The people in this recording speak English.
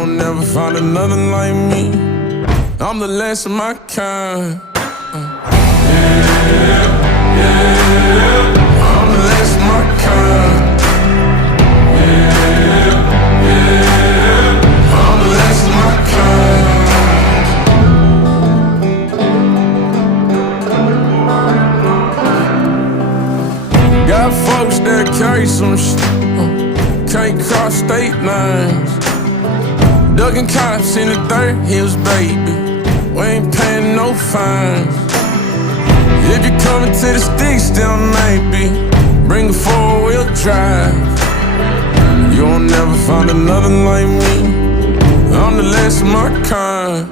You'll never find another like me. I'm the last of my kind. I'm the last of my kind. I'm the last of my kind. Got folks that carry some shit, can't cross state lines. Ducking cops in the dirt hills, baby. We ain't paying no fines. If you're coming to the sticks, still maybe bring a four-wheel drive. You'll never find another like me. I'm the last of my kind.